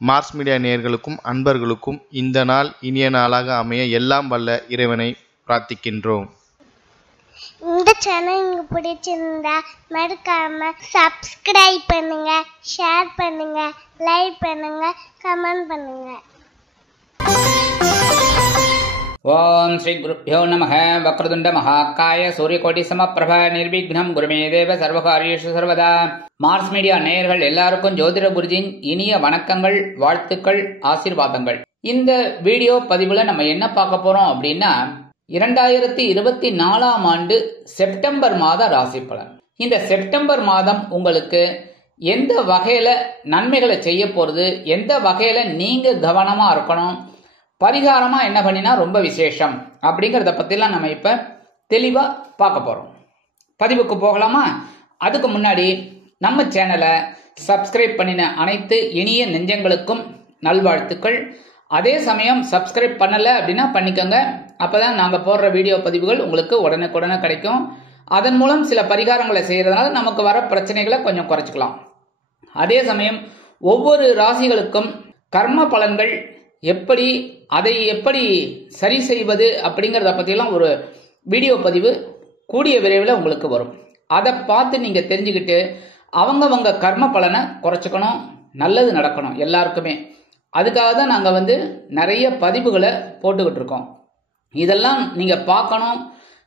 Mars media நேயர்களுக்கும் அன்பர்களுக்கும் இந்த நாள் இனிய நாளாக அமைய எல்லாம் வல்ல இறைவனை பிரார்த்திக்கின்றோம். இந்த சேனல் உங்களுக்கு பிடிச்சிருந்தா மறக்காம சப்ஸ்கிரைப் பண்ணுங்க, ஷேர் பண்ணுங்க, லைக் பண்ணுங்க, கமெண்ட் பண்ணுங்க. ஓம் ஸ்ரீ குருப்யோ நமः. வக்ரதுண்ட மகாகாய சூரியகோடி சமப்பிரப நிர்விக்னம் குருமே தேவ சர்வகாரியேஷு சர்வதா. மார்ஸ் மீடியா நேயர்கள் எல்லாருக்கும் ஜோதிட குருஜியின் இனிய வணக்கங்கள், வாழ்த்துக்கள், ஆசீர்வாதங்கள். இந்த வீடியோ பதிவுல நம்ம என்ன பார்க்க போறோம் அப்படின்னா 2024 ஆண்டு செப்டம்பர் மாத ராசி பலன். இந்த செப்டம்பர் மாதம் உங்களுக்கு எந்த வகையில நன்மைகளை செய்ய போறது, எந்த வகையில நீங்க கவனமா இருக்கணும், பரிகாரமா என்ன பண்ணினா ரொம்ப விசேஷம் அப்படிங்கறத பத்திலாம் நம்ம இப்ப தெளிவா பார்க்க போறோம். பதிவுக்கு போகலாமா? அதுக்கு முன்னாடி நம்ம சேனலை சப்ஸ்கிரைப் பண்ணின அனைத்து இனிய நெஞ்சங்களுக்கும் நல்வாழ்த்துக்கள். அதே சமயம் சப்ஸ்கிரைப் பண்ணல அப்படின்னா பண்ணிக்கோங்க. அப்பதான் நாங்க போடுற வீடியோ பதிவுகள் உங்களுக்கு உடனுக்குடனே கிடைக்கும். அதன் மூலம் சில பரிகாரங்களை செய்யறதுனால நமக்கு வர பிரச்சனைகளை கொஞ்சம் குறைச்சிக்கலாம். அதே சமயம் ஒவ்வொரு ராசிகளுக்கும் கர்ம பலன்கள் எப்படி, அதை எப்படி சரி செய்வது அப்படிங்கறத பத்தியெல்லாம் ஒரு வீடியோ பதிவு கூடிய விரைவில் உங்களுக்கு வரும். அதை பார்த்து நீங்க தெரிஞ்சுக்கிட்டு அவங்கவங்க கர்ம பலனை குறைச்சிக்கணும், நல்லது நடக்கணும் எல்லாருக்குமே. அதுக்காக தான் நாங்க நிறைய பதிவுகளை போட்டுக்கிட்டு இருக்கோம். இதெல்லாம் நீங்க பார்க்கணும்,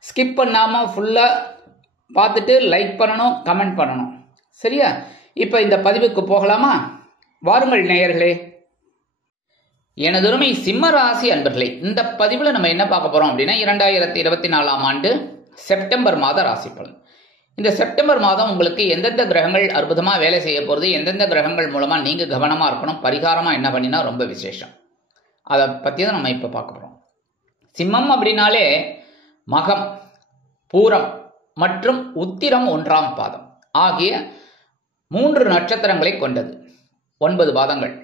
ஸ்கிப் பண்ணாம ஃபுல்லா பார்த்துட்டு லைக் பண்ணணும், கமெண்ட் பண்ணணும். சரியா? இப்ப இந்த பதிவுக்கு போகலாமா? வாருங்கள் நேயர்களே. எனதுரிமை சிம்ம ராசி அன்பர்களே, இந்த பதிவுல நம்ம என்ன பார்க்க போறோம் அப்படின்னா 2024 ஆண்டு செப்டம்பர் மாத ராசி பலன். இந்த செப்டம்பர் மாதம் உங்களுக்கு எந்தெந்த கிரகங்கள் அற்புதமா வேலை செய்ய போறது, எந்தெந்த கிரகங்கள் மூலமா நீங்க கவனமா இருக்கணும், பரிகாரமா என்ன பண்ணினா ரொம்ப விசேஷம், அதை பத்தி தான் நம்ம இப்ப பார்க்க போறோம். சிம்மம் அப்படின்னாலே மகம், பூரம் மற்றும் உத்திரம் 1ஆம் பாதம் ஆகிய 3 நட்சத்திரங்களை கொண்டது. 9 பாதங்கள்.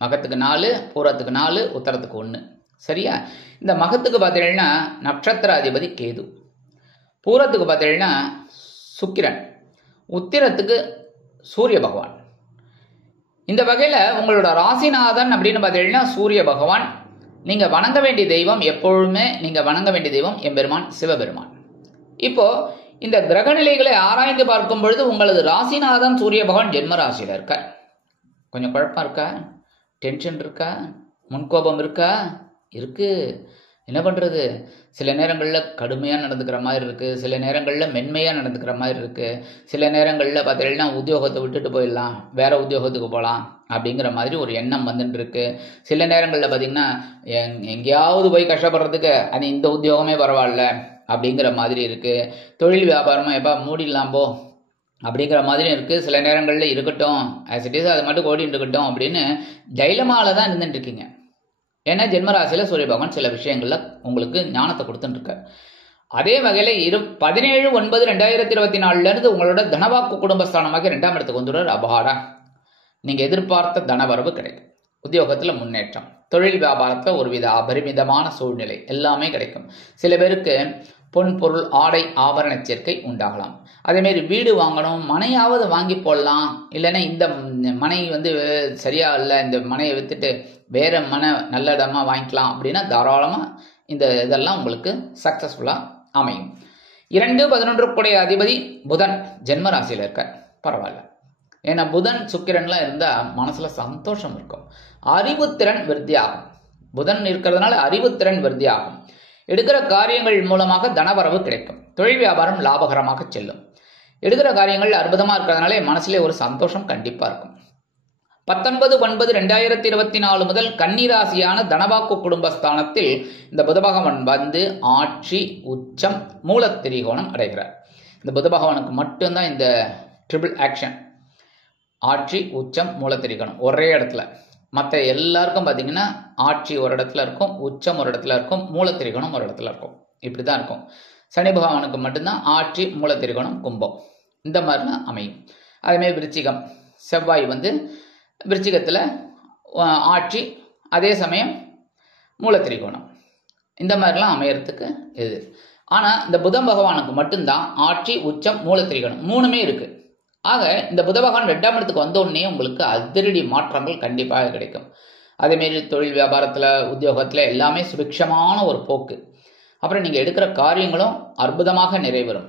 மகத்துக்கு 4, பூரத்துக்கு 4, உத்தரத்துக்கு 1. சரியா? இந்த மகத்துக்கு பார்த்தீங்கன்னா நட்சத்திர அதிபதி கேது, பூரத்துக்கு பார்த்தீங்கன்னா சுக்கிரன், உத்திரத்துக்கு சூரிய பகவான். இந்த வகையில உங்களோட ராசிநாதன் அப்படின்னு பார்த்தீங்கன்னா சூரிய பகவான். நீங்க வணங்க வேண்டிய தெய்வம், எப்பொழுதுமே நீங்க வணங்க வேண்டிய தெய்வம் எம்பெருமான் சிவபெருமான். இப்போ இந்த கிரகநிலைகளை ஆராய்ந்து பார்க்கும் பொழுது உங்களது ராசிநாதன் சூரிய பகவான் ஜென்ம ராசியில இருக்க. கொஞ்சம் குழப்பம் இருக்கா? டென்ஷன் இருக்கா? முன்கோபம் இருக்கா? இருக்கு. என்ன பண்றது? சில நேரங்களில் கடுமையா நடந்துக்கிற மாதிரி இருக்கு, சில நேரங்களில் மென்மையா நடந்துக்கிற மாதிரி இருக்கு, சில நேரங்களில் பார்த்தீங்கன்னா உத்தியோகத்தை விட்டுட்டு போயிடலாம், வேற உத்தியோகத்துக்கு போகலாம் அப்படிங்கிற மாதிரி ஒரு எண்ணம் வந்துட்டு இருக்கு. சில நேரங்களில் பார்த்தீங்கன்னா எங்கேயாவது போய் கஷ்டப்படுறதுக்கு அது இந்த உத்தியோகமே பரவாயில்ல அப்படிங்கிற மாதிரி இருக்கு. தொழில் வியாபாரமா எப்ப மூடிடலாம் போ அப்படிங்கிற மாதிரி இருக்கு. சில நேரங்களில் இருக்கட்டும், ஆஸ் இட் இஸ், அது மட்டும் ஓடிட்டு இருக்கட்டும் அப்படின்னு டைலமால தான் இருந்துட்டு இருக்கீங்க. ஏன்னா ஜென்மராசியில சூரிய பகவான் சில விஷயங்கள்ல உங்களுக்கு ஞானத்தை கொடுத்துட்டு இருக்க. அதே வகையில 17/9/2024 இருந்து உங்களோட தனவாக்கு குடும்பஸ்தானமாக 2ஆம் இடத்துக்கு வந்துடுறார். அபாரா, நீங்க எதிர்பார்த்த தனவரவு கிடைக்கும், உத்தியோகத்துல முன்னேற்றம், தொழில் வியாபாரத்துல ஒருவித அபரிமிதமான சூழ்நிலை எல்லாமே கிடைக்கும். சில பேருக்கு பொன் பொருள் ஆடை ஆபரண சேர்க்கை உண்டாகலாம். அதே மாதிரி வீடு வாங்கணும், மனையாவது வாங்கி போடலாம், இல்லைன்னா இந்த மனை சரியா இல்லை, இந்த மனையை வித்துட்டு வேற மனை நல்ல இடமா வாங்கிக்கலாம் அப்படின்னா தாராளமா இந்த இதெல்லாம் உங்களுக்கு சக்சஸ்ஃபுல்லா அமையும். 2/11 கூடிய அதிபதி புதன் ஜென்ம ராசியில இருக்க. பரவாயில்ல, ஏன்னா புதன் சுக்கிரன்லாம் இருந்தா மனசுல சந்தோஷம் இருக்கும், அறிவுத்திறன் விருத்தியாகும். புதன் இருக்கிறதுனால அறிவுத்திறன் விருத்தியாகும். எடுக்கிற காரியங்கள் மூலமாக தனவரவு கிடைக்கும், தொழில் வியாபாரம் லாபகரமாக செல்லும். எடுக்கிற காரியங்கள் அற்புதமா இருக்கிறதுனால மனசுல ஒரு சந்தோஷம் கண்டிப்பா இருக்கும். 19/9/2024 முதல் கன்னிராசியான தனவாக்கு குடும்பஸ்தானத்தில் இந்த புத பகவான் ஆட்சி உச்சம் மூலத்திரிகோணம் அடைகிறார். இந்த புத பகவானுக்கு மட்டும்தான் இந்த ட்ரிபிள் ஆக்ஷன், ஆட்சி உச்சம் மூலத்திரிகோணம் ஒரே இடத்துல. மற்ற எல்லாருக்கும் பார்த்தீங்கன்னா ஆட்சி ஒரு இடத்துல இருக்கும், உச்சம் ஒரு இடத்துல இருக்கும், மூலத்திரிகோணம் ஒரு இடத்துல இருக்கும். இப்படிதான் இருக்கும். சனி பகவானுக்கு மட்டும்தான் ஆட்சி மூலத்திரிகோணம் கும்பம் இந்த மாதிரிலாம் அமையும். அதேமாதிரி விருச்சிகம், செவ்வாய் விருச்சிகத்தில் ஆட்சி, அதே சமயம் மூலத்திரிகோணம், இந்த மாதிரிலாம் அமையறதுக்கு இது. ஆனால் இந்த புதன் பகவானுக்கு மட்டும்தான் ஆட்சி உச்சம் மூலத்திரிகோணம் 3மே இருக்கு. ஆக இந்த புத பகவான் 2ஆம் இடத்துக்கு வந்த உடனே உங்களுக்கு அதிரடி மாற்றங்கள் கண்டிப்பாக கிடைக்கும். அதேமாரி தொழில் வியாபாரத்தில், உத்தியோகத்தில் எல்லாமே சுபிக்ஷமான ஒரு போக்கு. அப்புறம் நீங்கள் எடுக்கிற காரியங்களும் அற்புதமாக நிறைவேறும்.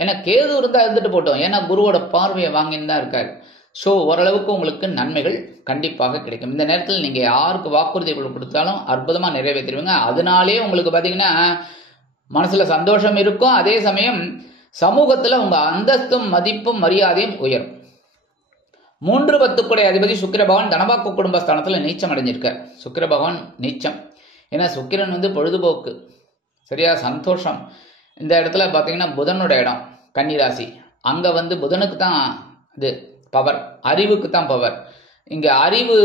ஏன்னா கேது இருந்தால் இருந்துட்டு போட்டோம், ஏன்னா குருவோட பார்வையை வாங்கின்னு தான் இருக்காரு. ஸோ ஓரளவுக்கு உங்களுக்கு நன்மைகள் கண்டிப்பாக கிடைக்கும். இந்த நேரத்தில் நீங்கள் யாருக்கு வாக்குறுதி கொடுத்தாலும் அற்புதமாக நிறைவேற்றிடுவீங்க. அதனாலே உங்களுக்கு பார்த்தீங்கன்னா மனசில் சந்தோஷம் இருக்கும். அதே சமயம் சமூகத்தில் உங்கள் அந்தஸ்தும் மதிப்பும் மரியாதையும் உயரும். 3-10 அதிபதி சுக்கிர பகவான் தனவாக்கு குடும்பஸ்தானத்தில் நீச்சம் அடைஞ்சிருக்கார். சுக்கிர பகவான் நீச்சம். ஏன்னா சுக்கிரன் பொழுதுபோக்கு, சரியா, சந்தோஷம். இந்த இடத்துல பார்த்தீங்கன்னா புதனோட இடம் கன்னிராசி. அங்கே புதனுக்கு தான் இது பவர், அறிவுக்கு தான் பவர். இங்கே அறிவு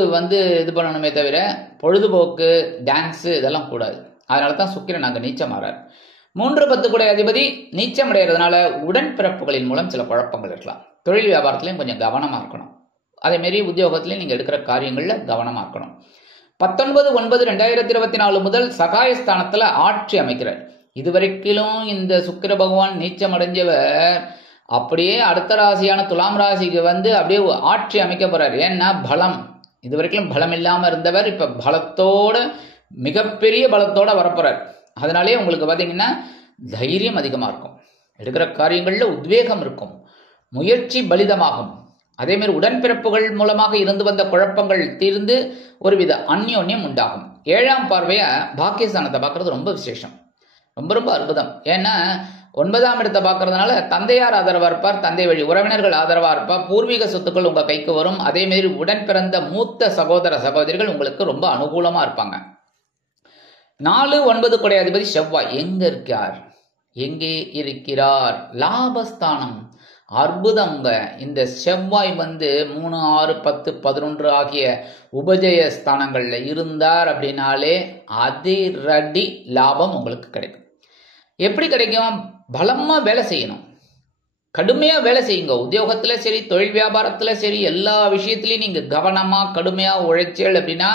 இது பண்ணணுமே தவிர பொழுதுபோக்கு, டான்ஸு இதெல்லாம் கூடாது. அதனால தான் சுக்கிரன் அங்கே நீச்சம் ஆறார். 3-10 அதிபதி நீச்சம் அடைகிறதுனால உடன்பிறப்புகளின் மூலம் சில குழப்பங்கள் இருக்கலாம். தொழில் வியாபாரத்திலையும் கொஞ்சம் கவனமாக இருக்கணும். அதேமாரி உத்தியோகத்திலையும் நீங்கள் எடுக்கிற காரியங்களில் கவனமாக இருக்கணும். 19/9/2024 முதல் சகாயஸ்தானத்தில் ஆட்சி அமைக்கிறார். இதுவரைக்கும் இந்த சுக்கிர பகவான் நீச்சம் அடைஞ்சவர் அப்படியே அடுத்த ராசியான துலாம் ராசிக்கு அப்படியே ஆட்சி அமைக்க போறார். ஏன்னா பலம், இதுவரைக்கும் பலம் இல்லாமல் இருந்தவர் இப்ப பலத்தோட, மிகப்பெரிய பலத்தோட வரப்போறார். அதனாலே உங்களுக்கு பார்த்தீங்கன்னா தைரியம் அதிகமாக இருக்கும். எடுக்கிற காரியங்களில் உத்வேகம் இருக்கும். முயற்சி பலிதமாகும். அதேமாதிரி உடன்பிறப்புகள் மூலமாக இருந்து வந்த குழப்பங்கள் தீர்ந்து ஒருவித அந்யோன்யம் உண்டாகும். 7ஆம் பார்வையை பாக்கியஸ்தானத்தை பார்க்கறது ரொம்ப விசேஷம், ரொம்ப ரொம்ப அற்புதம். ஏன்னா 9ஆம் இடத்தை பார்க்கறதுனால தந்தையார் ஆதரவா இருப்பார், தந்தை வழி உறவினர்கள் ஆதரவா இருப்பார், பூர்வீக சொத்துக்கள் உங்க கைக்கு வரும். அதேமாரி உடன் பிறந்த மூத்த சகோதர சகோதரிகள் உங்களுக்கு ரொம்ப அனுகூலமா இருப்பாங்க. 4-9 அதிபதி செவ்வாய் எங்கே இருக்கிறார்? லாபஸ்தானம். அற்புதங்க. இந்த செவ்வாய் 3, 6, 10, 11 ஆகிய உபஜய ஸ்தானங்கள்ல இருந்தார் அப்படின்னாலே அதிரடி லாபம் உங்களுக்கு கிடைக்கும். எப்படி கிடைக்கும்? பலமா வேலை செய்யணும், கடுமையா வேலை செய்யுங்க. உத்தியோகத்துல சரி, தொழில் வியாபாரத்துல சரி, எல்லா விஷயத்திலையும் நீங்க கவனமா கடுமையா உழைச்சல் அப்படின்னா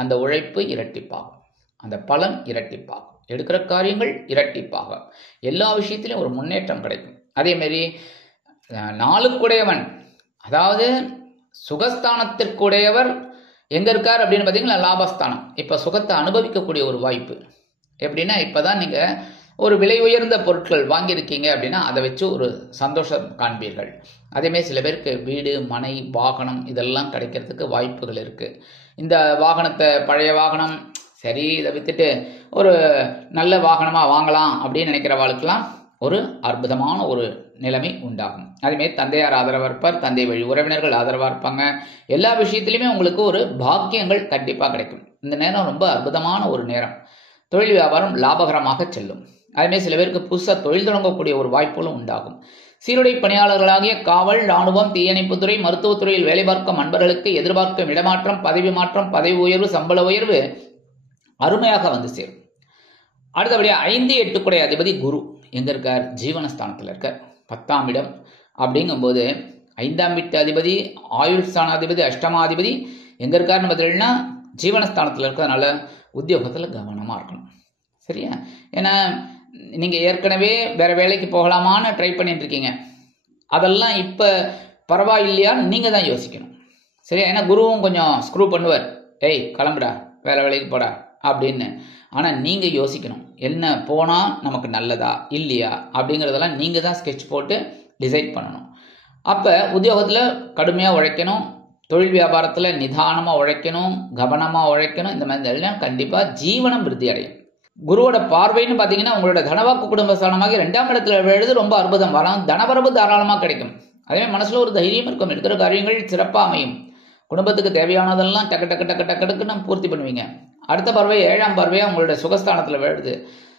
அந்த உழைப்பு இரட்டிப்பாகும், அந்த பலன் இரட்டிப்பாகும், எடுக்கிற காரியங்கள் இரட்டிப்பாகும், எல்லா விஷயத்திலையும் ஒரு முன்னேற்றம் கிடைக்கும். அதே மாதிரி 4 அதாவது சுகஸ்தானத்திற்குடையவர் எங்க இருக்கார் அப்படின்னு பார்த்தீங்கன்னா லாபஸ்தானம். இப்ப சுகத்தை அனுபவிக்கக்கூடிய ஒரு வாய்ப்பு. எப்படின்னா இப்பதான் நீங்க ஒரு விலை உயர்ந்த பொருட்கள் வாங்கியிருக்கீங்க அப்படின்னா அதை வச்சு ஒரு சந்தோஷம் காண்பீர்கள். அதேமாதிரி சில பேருக்கு வீடு, மனை, வாகனம் இதெல்லாம் கிடைக்கிறதுக்கு வாய்ப்புகள் இருக்கு. இந்த வாகனத்தை, பழைய வாகனம் சரி, இதை வித்துட்டு ஒரு நல்ல வாகனமா வாங்கலாம் அப்படின்னு நினைக்கிறவாளுக்கெல்லாம் ஒரு அற்புதமான ஒரு நிலைமை உண்டாகும். அதேமாதிரி தந்தையார் ஆதரவாக இருப்பார், தந்தை வழி உறவினர்கள் ஆதரவாக இருப்பாங்க. எல்லா விஷயத்திலுமே உங்களுக்கு ஒரு பாக்கியங்கள் கண்டிப்பாக கிடைக்கும். இந்த நேரம் ரொம்ப அற்புதமான ஒரு நேரம். தொழில் வியாபாரம் லாபகரமாக செல்லும். அதேமாதிரி சில பேருக்கு புதுசாக தொழில் தொடங்கக்கூடிய ஒரு வாய்ப்புகளும் உண்டாகும். சீருடை பணியாளர்களாகிய காவல், ராணுவம், தீயணைப்புத்துறை, மருத்துவத்துறையில் வேலை பார்க்கும் அன்பர்களுக்கு எதிர்பார்க்கும் இடமாற்றம், பதவி மாற்றம், பதவி உயர்வு, சம்பள உயர்வு அருமையாக சேரும். அடுத்தபடியாக 5-8 அதிபதி குரு எங்க இருக்கார்? ஜீவனஸ்தானத்தில் இருக்கார், 10ஆம் இடம். அப்படிங்கும்போது 5ஆம் வீட்டு அதிபதி, ஆயுள் ஸ்தானாதிபதி, அஷ்டமாதிபதி எங்க இருக்காருன்னு பார்த்தீங்கன்னா ஜீவனஸ்தானத்தில் இருக்கிறதுனால உத்தியோகத்தில் கவனமாக இருக்கணும். சரியா? ஏன்னா நீங்க ஏற்கனவே வேற வேலைக்கு போகலாமான்னு ட்ரை பண்ணிட்டு இருக்கீங்க, அதெல்லாம் இப்ப பரவாயில்லையான்னு நீங்க தான் யோசிக்கணும். சரியா? ஏன்னா குருவும் கொஞ்சம் ஸ்க்ரூ பண்ணுவார், ஏய் கிளம்புடா, வேற வேலைக்கு போடா அப்படின்னு. ஆனா நீங்க யோசிக்கணும், என்ன போனா நமக்கு நல்லதா இல்லையா அப்படிங்கறதெல்லாம் நீங்க தான் ஸ்கெட்ச் போட்டு டிசைட் பண்ணணும். அப்ப உத்தியோகத்துல கடுமையா உழைக்கணும், தொழில் வியாபாரத்துல நிதானமா உழைக்கணும், கவனமா உழைக்கணும். இந்த மாதிரி எல்லாம் கண்டிப்பா ஜீவனம் விருத்தி அடையும். குருவோட பார்வைன்னு பாத்தீங்கன்னா உங்களோட தனவாக்கு குடும்பஸ்தானமாக 2ஆம் இடத்துல விழுது ரொம்ப அற்புதம். வரும் தனவரவு தாராளமா கிடைக்கும். அதே மனசுல ஒரு தைரியம் இருக்கும், இருக்கிற காரியங்கள் சிறப்பா அமையும். குடும்பத்துக்கு தேவையானதெல்லாம் டக்கு டக்கு டக்கு டக்குன்னு பூர்த்தி பண்ணுவீங்க. அடுத்த பார்வை 7ஆம் பார்வையா உங்களுடைய சுகஸ்தானத்துல விழுது.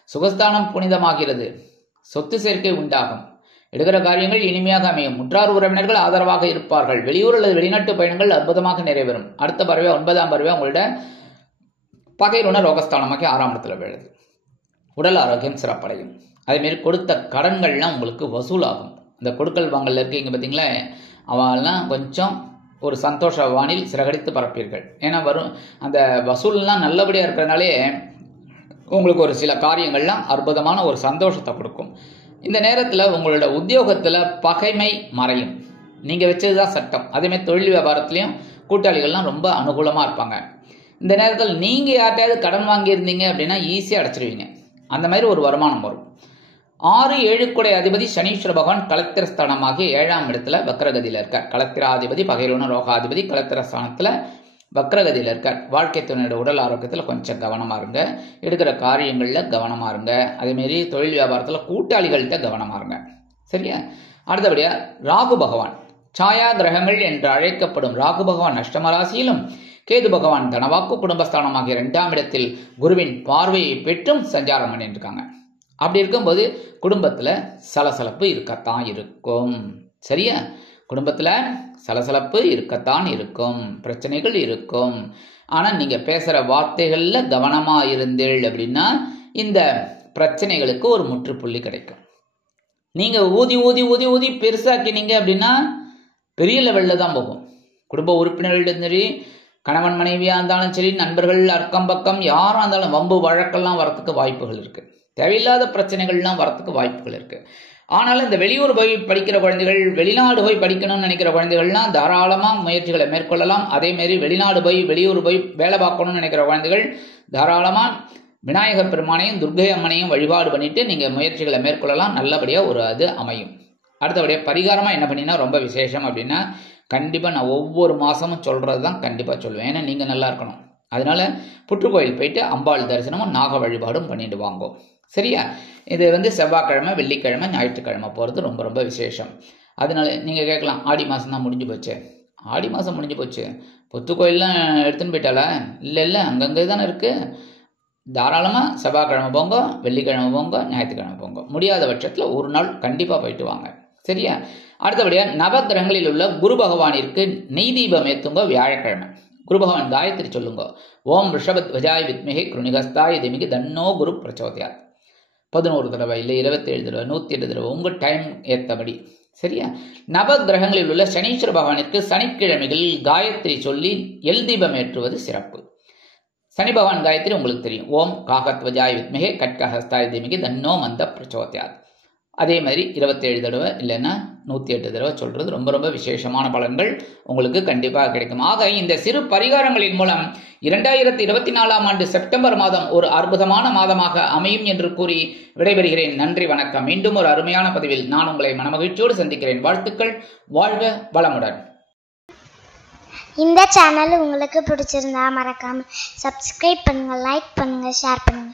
சுகஸ்தானம் புனிதமாகிறது, சொத்து சேர்க்கை உண்டாகும், எடுக்கிற காரியங்கள் இனிமையாக அமையும், முற்றார் உறவினர்கள் ஆதரவாக இருப்பார்கள், வெளியூர் அல்லது வெளிநாட்டு பயணங்கள் அற்புதமாக நிறைவேறும். அடுத்த பார்வையா 9ஆம் பார்வையா உங்களோட பகைருண ரோகஸ்தானமாக 6ஆம் இடத்துல விழுது. உடல் ஆரோக்கியம் சிறப்படையும். அதேமாரி கொடுத்த கடன்கள்லாம் உங்களுக்கு வசூலாகும். இந்த கொடுக்கல் வாங்கல இருக்கீங்க பார்த்தீங்களா, அவெல்லாம் கொஞ்சம் ஒரு சந்தோஷ வானில் சிறகடித்து பரப்பீர்கள். ஏன்னா வரும் அந்த வசூல்லாம் நல்லபடியாக இருக்கிறதுனாலே உங்களுக்கு ஒரு சில காரியங்கள்லாம் அற்புதமான ஒரு சந்தோஷத்தை கொடுக்கும். இந்த நேரத்தில் உங்களோட உத்தியோகத்தில் பகைமை மறையும். நீங்கள் வச்சது தான் சட்டம். அதேமாதிரி தொழில் வியாபாரத்துலேயும் கூட்டாளிகள்லாம் ரொம்ப அனுகூலமாக இருப்பாங்க. இந்த நேரத்தில் நீங்கள் யார்ட்டையாவது கடன் வாங்கியிருந்தீங்க அப்படின்னா ஈஸியாக அடைச்சிடுவீங்க. அந்த மாதிரி ஒரு வருமானம் வரும். 6 7 குடை அதிபதி சனீஸ்வர பகவான் கலத்திரஸ்தானமாகிய 7ஆம் இடத்துல வக்ரகதியில் இருக்கார். கலத்திராதிபதி பகைரோன ரோகாதிபதி கலத்திரஸ்தானத்தில் வக்ரகதியில் இருக்கார். வாழ்க்கை துணையோட உடல் ஆரோக்கியத்தில் கொஞ்சம் கவனமாக இருங்க. எடுக்கிற காரியங்களில் கவனமாக இருங்க. அதேமாரி தொழில் வியாபாரத்தில் கூட்டாளிகள்கிட்ட கவனமாக இருங்க. சரியா? அடுத்தபடியாக ராகு பகவான் சாயா கிரகங்கள் என்று அழைக்கப்படும் ராகு பகவான் அஷ்டமராசியிலும் கேது பகவான் தனவாக்கு குடும்பஸ்தானமாகிய 2ஆம் இடத்தில் குருவின் பார்வையை பெற்றும் சஞ்சாரம் பண்ணிட்டு இருக்காங்க. அப்படி இருக்கும்போது குடும்பத்தில் சலசலப்பு இருக்கத்தான் இருக்கும். சரியா? குடும்பத்தில் சலசலப்பு இருக்கத்தான் இருக்கும், பிரச்சனைகள் இருக்கும். ஆனால் நீங்கள் பேசுகிற வார்த்தைகளில் கவனமாக இருந்தீள் அப்படின்னா இந்த பிரச்சனைகளுக்கு ஒரு முற்றுப்புள்ளி கிடைக்கும். நீங்கள் ஊதி ஊதி ஊதி ஊதி பெருசாக்கினீங்க அப்படின்னா பெரிய லெவலில் தான் போகும். குடும்ப உறுப்பினர்களிடம் சரி, கணவன் மனைவியாக இருந்தாலும் சரி, நண்பர்கள் அக்கம் பக்கம் யாராக இருந்தாலும் வம்பு வழக்கெல்லாம் வரத்துக்கு வாய்ப்புகள் இருக்குது. தேவையில்லாத பிரச்சனைகள்லாம் வரத்துக்கு வாய்ப்புகள் இருக்குது. ஆனாலும் இந்த வெளியூர் போய் படிக்கிற குழந்தைகள், வெளிநாடு போய் படிக்கணும்னு நினைக்கிற குழந்தைகள்லாம் தாராளமாக முயற்சிகளை மேற்கொள்ளலாம். அதேமாரி வெளிநாடு போய் வெளியூர் போய் வேலை பார்க்கணும்னு நினைக்கிற குழந்தைகள் தாராளமாக விநாயகர் பெருமானையும் துர்க்கை அம்மனையும் வழிபாடு பண்ணிட்டு நீங்கள் முயற்சிகளை மேற்கொள்ளலாம். நல்லபடியாக ஒரு அது அமையும். அடுத்தபடியாக பரிகாரமாக என்ன பண்ணினா ரொம்ப விசேஷம் அப்படின்னா, கண்டிப்பாக நான் ஒவ்வொரு மாதமும் சொல்கிறது தான் கண்டிப்பாக சொல்லுவேன். ஏன்னா நீங்கள் நல்லா இருக்கணும். அதனால புற்றுக்கோயில் போயிட்டு அம்பாள் தரிசனமும் நாக வழிபாடும் பண்ணிட்டு வாங்கோ. சரியா? இது செவ்வாய்க்கிழமை, வெள்ளிக்கிழமை, ஞாயிற்றுக்கிழமை போகிறது ரொம்ப ரொம்ப விசேஷம். அதனால நீங்கள் கேட்கலாம், ஆடி மாதம் தான் முடிஞ்சு போச்சு. ஆடி மாதம் முடிஞ்சு போச்சு, புத்துக்கோயிலாம் எடுத்துன்னு போயிட்டாலா? இல்லை, அங்கங்கே தானே இருக்குது. தாராளமாக செவ்வாய்க்கிழமை போங்க, வெள்ளிக்கிழமை போங்க, ஞாயிற்றுக்கிழமை போங்க. முடியாத பட்சத்தில் ஒரு நாள் கண்டிப்பாக போயிட்டு வாங்க. சரியா? அடுத்தபடியாக நவகிரகங்களில் உள்ள குரு பகவானிற்கு நெய் தீபம் ஏற்றுங்க வியாழக்கிழமை. குரு பகவான் காயத்ரி சொல்லுங்க. ஓம் ரிஷபத்வஜாய் வித்மிகே கிருணிகஸ்தாய் திமிகி தன்னோ குரு பிரச்சோதயாத். 11 தடவை, இல்லை 27 தடவை, 108 தடவை, உங்கள் டைம் ஏற்றபடி. சரியா? நவகிரகங்களில் உள்ள சனீஸ்வர பகவானிற்கு சனிக்கிழமைகளில் காயத்ரி சொல்லி எல் தீபம் ஏற்றுவது சிறப்பு. சனி பகவான் காயத்ரி உங்களுக்கு தெரியும். ஓம் காகத்வஜாய் வித்மிகே கட்கஹஸ்தாய் திமிகி தன்னோ மந்த பிரச்சோதயாத். அதே மாதிரி 27 தடவை இல்லைன்னா 108 தடவை சொல்றது ரொம்ப ரொம்ப விசேஷமான பலன்கள் உங்களுக்கு கண்டிப்பாக கிடைக்கும். ஆக இந்த சிறு பரிகாரங்களின் மூலம் 2024ஆம் ஆண்டு செப்டம்பர் மாதம் ஒரு அற்புதமான மாதமாக அமையும் என்று கூறி விடைபெறுகிறேன். நன்றி, வணக்கம். மீண்டும் ஒரு அருமையான பதிவில் நான் உங்களை மனமகிழ்ச்சியோடு சந்திக்கிறேன். வாழ்த்துக்கள். வாழ்க வளமுடன். இந்த சேனல் உங்களுக்கு பிடிச்சிருந்தா மறக்காம சப்ஸ்கிரைப் பண்ணுங்க, லைக் பண்ணுங்க, ஷேர் பண்ணுங்க.